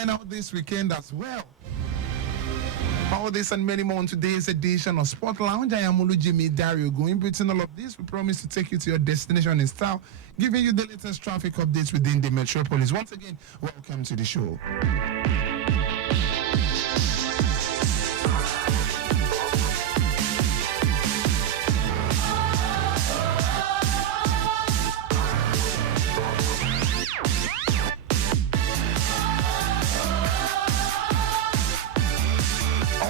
And out this weekend as well. All this and many more on today's edition of Sport Lounge. I am Olujimi Dario. Going between all of this, we promise to take you to your destination in style, giving you the latest traffic updates within the metropolis. Once again, welcome to the show.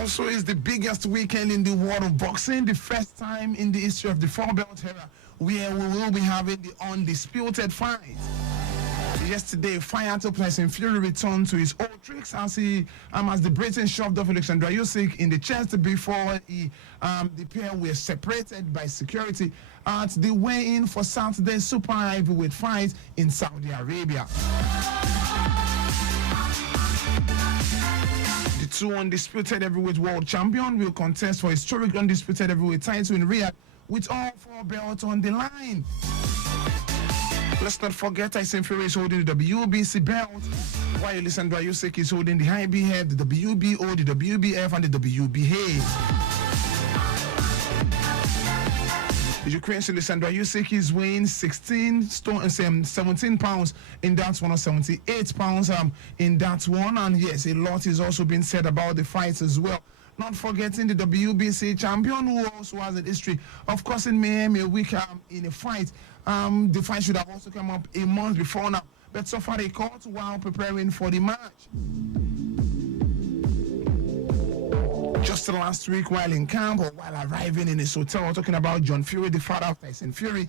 Also, it's the biggest weekend in the world of boxing, the first time in the history of the four-belt era where we will be having the undisputed fight. Yesterday, Fighter Tyson Fury returned to his old tricks as the Briton shoved off Alexander Usyk in the chest before the pair were separated by security at the weigh-in for Saturday's super heavyweight fight in Saudi Arabia. Two undisputed heavyweight world champion will contest for historic undisputed heavyweight title in Riyadh with all four belts on the line. Let's not forget Tyson Fury is holding the WBC belt, while Alexander Usyk is holding the IBF, the WBO, the WBF, and the WBA. The Ukraine's Alexander Usyk is weighing 17 pounds in that one, or 78 pounds in that one. And yes, a lot is also being said about the fights as well. Not forgetting the WBC champion, who also has a history of causing mayhem a week in a fight. The fight should have also come up a month before now, but so far they caught while preparing for the match. Just last week, while in camp or while arriving in his hotel, talking about John Fury, the father of Tyson Fury,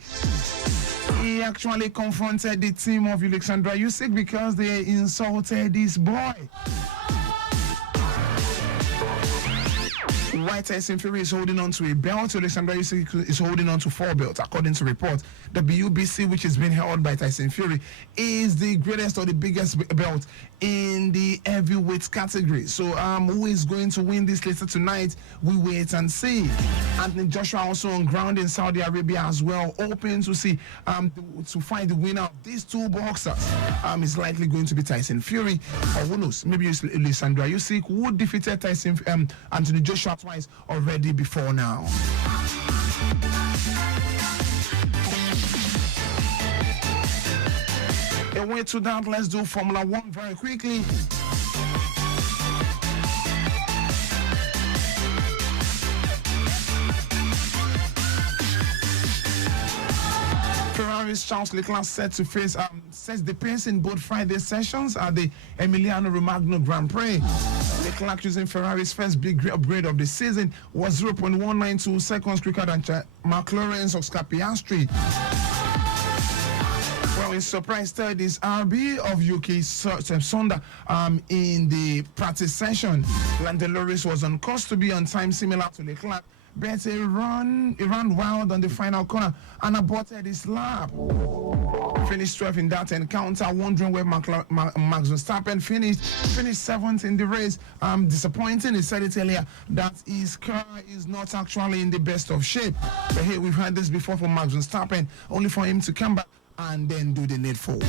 he actually confronted the team of Alexander Usyk because they insulted this boy. While Tyson Fury is holding on to a belt, Alexander Usyk is holding on to four belts, according to reports. The WBC, which is being held by Tyson Fury, is the greatest or the biggest belt in the heavyweight category. So, who is going to win this later tonight? We wait and see. Anthony Joshua also on ground in Saudi Arabia as well, hoping to see to find the winner of these two boxers. Is likely going to be Tyson Fury, or who knows? Maybe it's Alexander Usyk, who defeated Anthony Joshua twice already before now. Away to that, let's do Formula One very quickly. Ferrari's Charles Leclerc set to face sets the pace in both Friday sessions at the Emiliano Romagna Grand Prix. Leclerc, using Ferrari's first big upgrade of the season, was 0.192 seconds quicker than McLaren's Oscar Piastri. Well, in surprise third is RB of UK Sonda in the practice session. Lando Norris was on course to be on time similar to Leclerc, but he ran wild on the final corner and aborted his lap. Finished 12th in that encounter, wondering where Max Verstappen finished 7th in the race. Disappointing, he said it earlier, that his car is not actually in the best of shape. But hey, we've had this before from Max Verstappen, only for him to come back and then do the needful.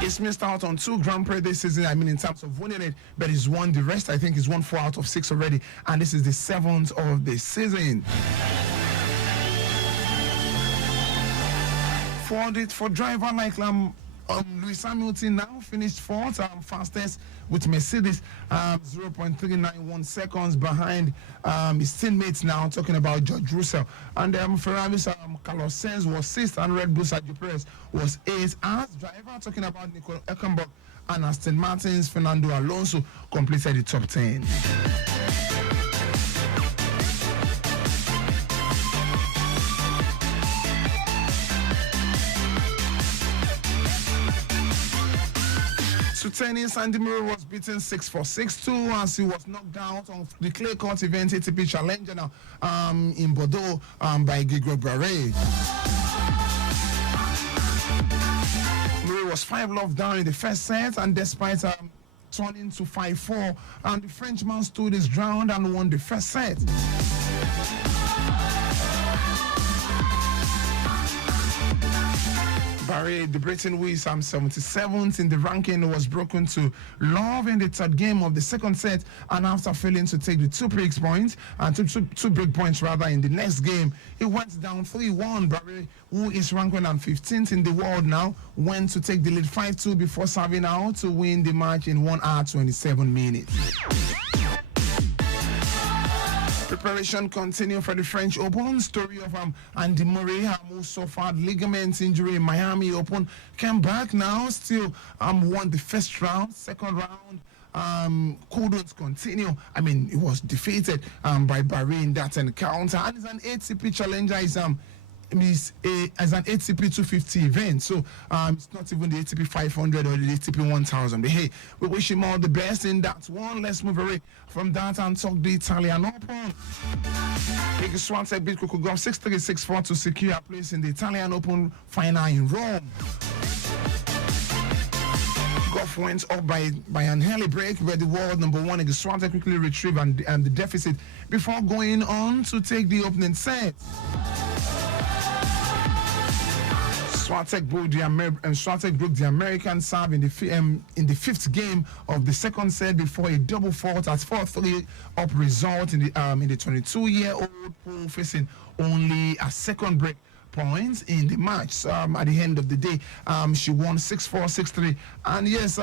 He's missed out on 2 Grand Prix this season, in terms of winning it, but he's won the rest. I think he's won 4 out of 6 already, and this is the 7th of the season. For driver like Lewis Hamilton, now finished 4th, fastest with Mercedes, 0.391 seconds behind his teammates now, talking about George Russell. And Ferrari's Carlos Sainz was 6th, and Red Bull's Sergio Perez was 8th. As driver, talking about Nico Hülkenberg and Aston Martin's Fernando Alonso completed the top 10. To tennis, Andy Murray was beaten 6-4, 6-2 as he was knocked out on the clay court event ATP Challenger now in Bordeaux by Gregor Barret. Murray was 5-love down in the first set, and despite turning to 5-4, and the Frenchman stood his ground and won the first set. Barry, the Britain, who is 77th in the ranking, was broken to love in the third game of the second set, and after failing to take the two break points rather in the next game, he went down 3-1. Barry, who is ranked 15th in the world now, went to take the lead 5-2 before serving out to win the match in 1 hour 27 minutes. Preparation continue for the French Open. Story of Andy Murray, who suffered ligament injury in Miami Open, came back now. Still won the first round, second round. Kudos continue. I mean, he was defeated by Bahrain in that encounter, and he's an ATP challenger. As an ATP 250 event, so it's not even the ATP 500 or the ATP 1000. But hey, we wish him all the best in that one. Let's move away from that and talk the Italian Open. Iga Swiatek beat Coco Gauff 6-3, 6-4 to secure a place in the Italian Open final in Rome. Gauff went up by an early break, where the world number one Iga Swiatek quickly retrieved and the deficit before going on to take the opening set. Swiatek broke the American serve in the fifth game of the second set before a double fault at 4-3 up result in the 22-year-old pool, facing only a second break points in the match. At the end of the day, she won 6-4, 6-3, and yes,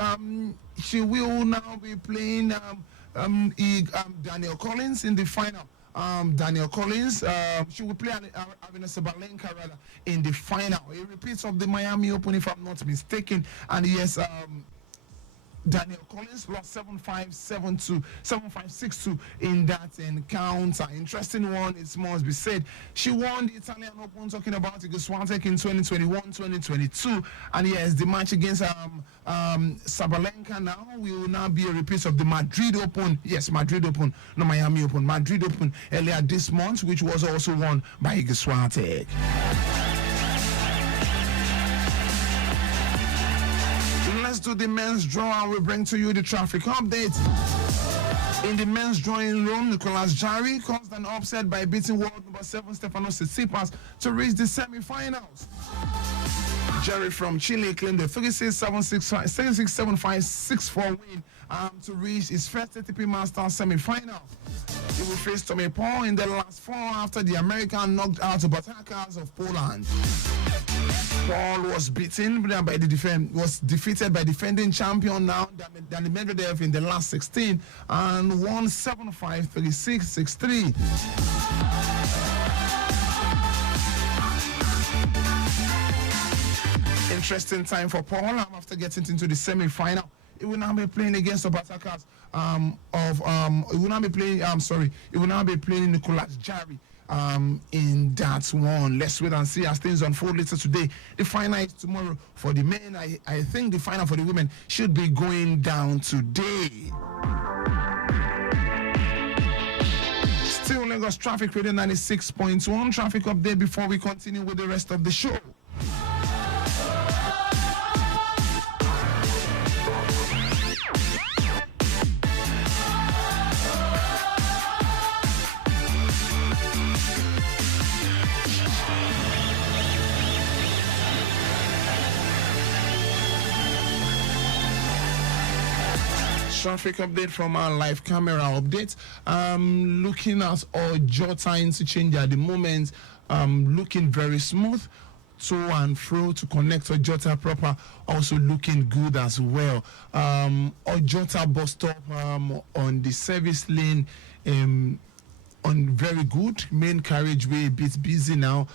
she will now be playing Daniel Collins in the final. Daniel Collins, she will play Arina Sabalenka rather in the final. A repeat of the Miami Open, if I'm not mistaken. And yes, Daniel Collins lost 7-5, 7-2, 7-5, 6-2 in that encounter. Interesting one, it must be said. She won the Italian Open, talking about Iga Swiatek in 2021, 2022. And yes, the match against Sabalenka now will now be a repeat of the Madrid Open. Yes, Madrid Open, not Miami Open. Madrid Open earlier this month, which was also won by Iga Swiatek. Let's do the men's draw, and we bring to you the traffic update. In the men's drawing room, Nicolas Jarry caused an upset by beating world number 7 Stefanos Tsitsipas to reach the semi-finals. Jarry from Chile claimed the 36-7-6, 36-7-5, 6-4 win to reach his first ATP Masters semi-final. He will face Tommy Paul in the last four after the American knocked out Batakas of Poland. Paul was defeated by defending champion now Dani Medvedev in the last 16 and won 7-5, 36, 6-3. Interesting time for Paul after getting into the semi-final. He will now be playing against the Batakas he will now be playing Nicolas Jarry in that one. Let's wait and see as things unfold later today. The final is tomorrow for the men. I think the final for the women should be going down today. Still Lagos traffic radio 96.1. Traffic update before we continue with the rest of the show. Traffic update from our live camera update. Looking at Jota interchange at the moment, looking very smooth. To and fro to connect Jota proper, also looking good as well. Jota bus stop on the service lane, on very good. Main carriageway a bit busy now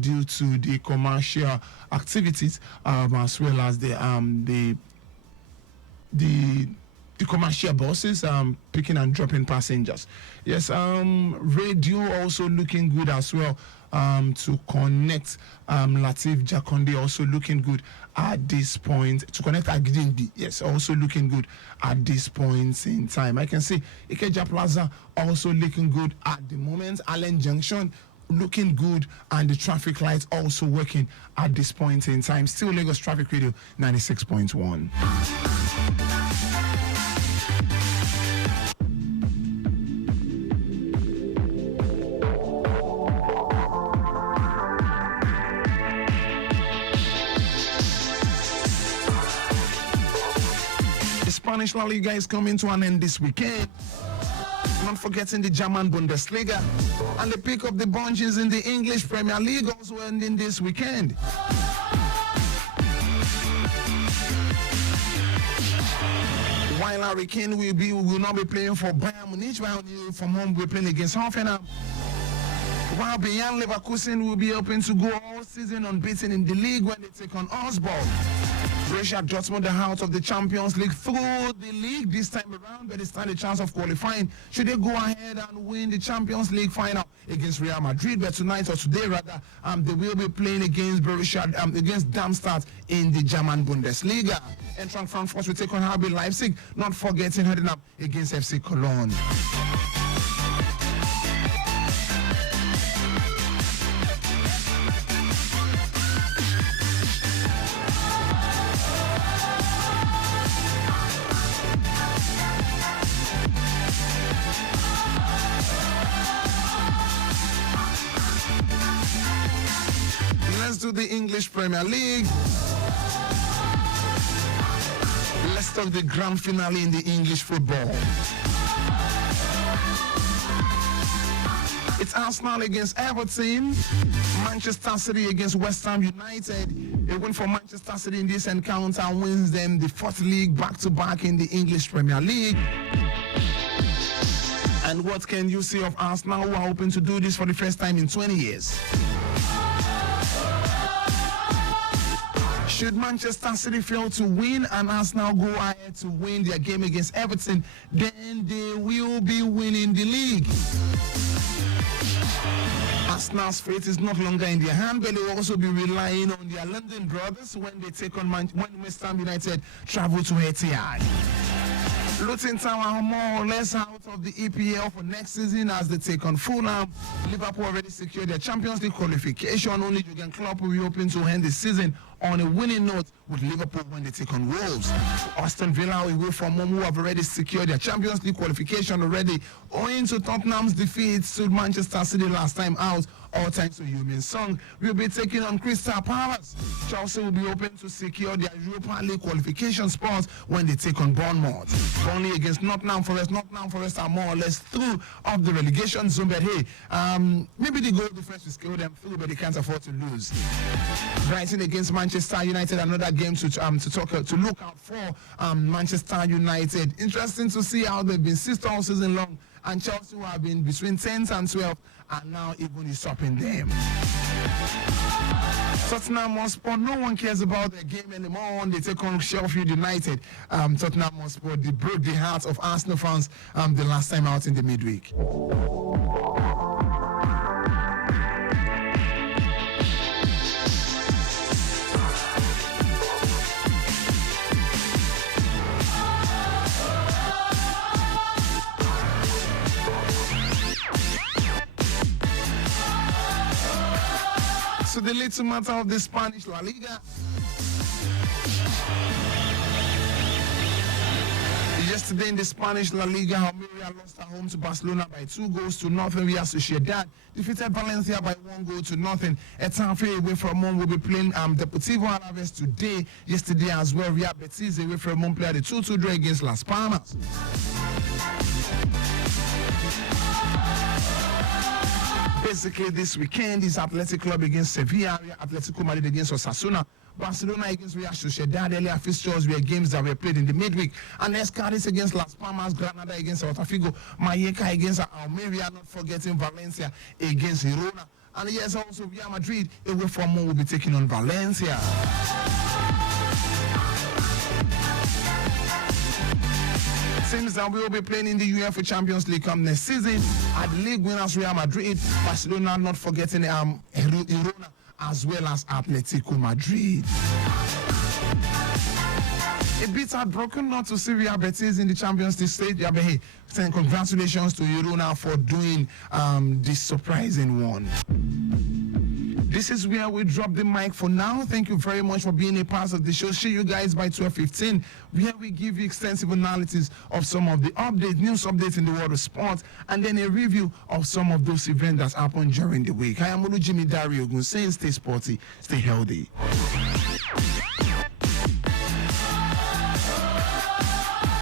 due to the commercial activities as well as the commercial buses picking and dropping passengers. Yes, radio also looking good as well to connect Latif Jakonde, also looking good at this point. To connect Agidindi, yes, also looking good at this point in time. I can see Ikeja Plaza also looking good at the moment. Allen Junction looking good, and the traffic lights also working at this point in time. Still Lagos Traffic Radio 96.1. Spanish La Liga is coming to an end this weekend. Not forgetting the German Bundesliga. And the pick of the bunches in the English Premier League also ending this weekend. While Harry Kane will not be playing for Bayern Munich, while from home we're playing against Hoffenheim. While Bayern Leverkusen will be open to go all season unbeaten in the league when they take on Augsburg. Borussia Dortmund are out of the Champions League through the league this time around, but they stand a chance of qualifying should they go ahead and win the Champions League final against Real Madrid. But tonight, or today rather, they will be playing against against Darmstadt in the German Bundesliga. Eintracht Frankfurt will take on RB Leipzig, not forgetting heading up against FC Cologne. Let's do the English Premier League. Let's talk the grand finale in the English football. It's Arsenal against Everton, Manchester City against West Ham United. A win for Manchester City in this encounter wins them the fourth league back-to-back in the English Premier League. And what can you say of Arsenal, who are hoping to do this for the first time in 20 years? Should Manchester City fail to win and Arsenal go ahead to win their game against Everton, then they will be winning the league. Arsenal's fate is not longer in their hand, but they will also be relying on their London brothers when they take on when West Ham United travel to Etihad. Luton Town are more or less out of the EPL for next season as they take on Fulham. Liverpool already secured their Champions League qualification. Only Jurgen Klopp will be hoping to end the season on a winning note with Liverpool when they take on Wolves. Aston Villa away from home, who have already secured their Champions League qualification already, owing to Tottenham's defeat to Manchester City last time out. All thanks to Heung-min Son, will be taking on Crystal Palace. Chelsea will be hoping to secure their Europa League qualification spots when they take on Bournemouth. Only against Nottingham Forest. Nottingham Forest are more or less through of the relegation zone, but hey, maybe the goal difference will scale them through, but they can't afford to lose. Brighton against Manchester United, another game to look out for. Manchester United, interesting to see how they've been sixth all season long, and Chelsea, who have been between 10th and 12th, and now even usurping them. Tottenham Hotspur, no one cares about their game anymore when they take on Sheffield United. Tottenham Hotspur, they broke the hearts of Arsenal fans the last time out in the midweek. So the little matter of the Spanish La Liga. Yesterday in the Spanish La Liga, Almeria lost at home to Barcelona by 2-0. Real Sociedad defeated Valencia by 1-0. Getafe away from home will be playing Deportivo Alaves today. Yesterday as well, Real Betis away from home played the 2-2 draw against Las Palmas. Basically, this weekend is Athletic Club against Sevilla, Atletico Madrid against Osasuna, Barcelona against Real Sociedad. Earlier fixtures were games that were played in the midweek. And Cádiz against Las Palmas, Granada against Celta Vigo, Mallorca against Almeria, not forgetting Valencia against Girona. And yes, also Real Madrid away from home will be taking on Valencia. Teams that will be playing in the UEFA Champions League come next season are the league winners Real Madrid, Barcelona, not forgetting Girona, as well as Atletico Madrid. A bit heartbroken not to see Real Betis in the Champions League stage. Yeah, but hey, saying congratulations to Girona for doing this surprising one. This is where we drop the mic for now. Thank you very much for being a part of the show. See you guys by 12:15, where we give you extensive analysis of some of the news updates in the world of sports, and then a review of some of those events that happened during the week. I am Olujimi Ogun saying stay sporty, stay healthy.